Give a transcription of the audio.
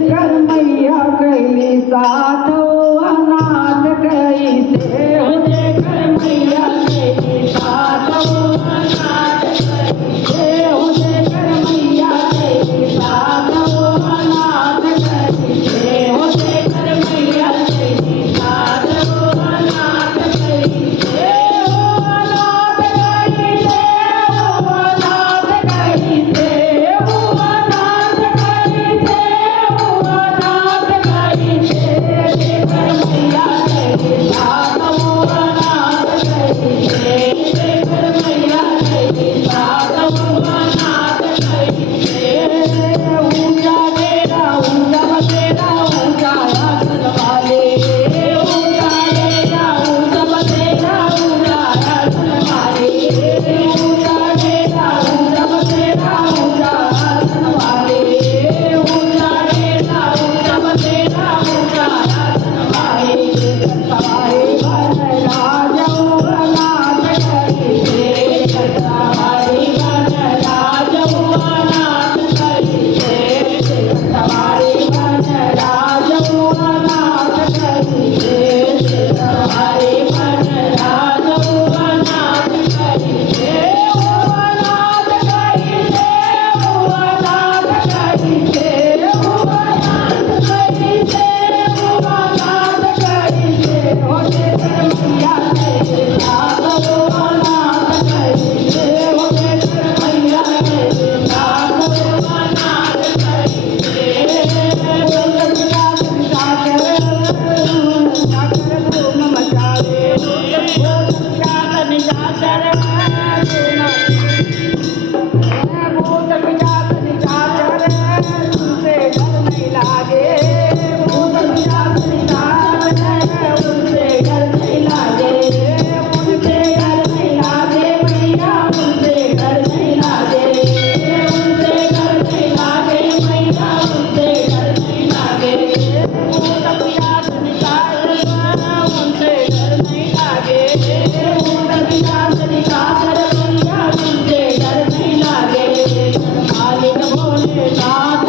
कर मैया कैली साथ अनाथ कैसे हो कर मैया कैली साथ अनाथ कैसे हो कर मैया कैली साथ अनाथ कैसे हो कर मैया कैली साथ अनाथ कैसे हो अनाथ कैसे हो अनाथ कैसे हो अनाथ कैसे हो अनाथ कैसे कर मैया कैली साथ अनाथ कैसे कर मैया कैली साथ अनाथ कैसे ऊंचा डेरा ऊंचा बसेरा ऊंचा आसन वाले ऊंचा डेरा ऊंचा बसेरा ऊंचा आसन वाले ऊंचा डेरा ऊंचा बसेरा ऊंचा आसन वाले ऊंचा डेरा ऊंचा बसेरा ऊंचा आसन वाले सवारे बन राजो अनाथ कैसे सवारे बन राजो अनाथ कैसे सवारे बन राजो अनाथ कैसे सवारे बन राजो अनाथ कैसे हो अनाथ कैसे हो अनाथ कैसे हो अनाथ कैसे हो अनाथ कैसे हो कर मैया कैली साथ अनाथ कैसे हो कर मैया कैली साथ अनाथ कैसे जाकर धूम मचावे भूत पिशाच निशाचर उनसे डर नहीं लागे भूत पिशाच निशाचर उनसे डर नहीं लागे उनसे डर नहीं लागे मैया उनसे डर नहीं लागे उनसे डर नहीं लागे मैया उनसे डर नहीं लागे भूत पिशाच निशाचर उनसे डर नहीं लागे भूत पिशाच निशाचर मैया उनसे डर नहीं लागे मालिक भोलेनाथ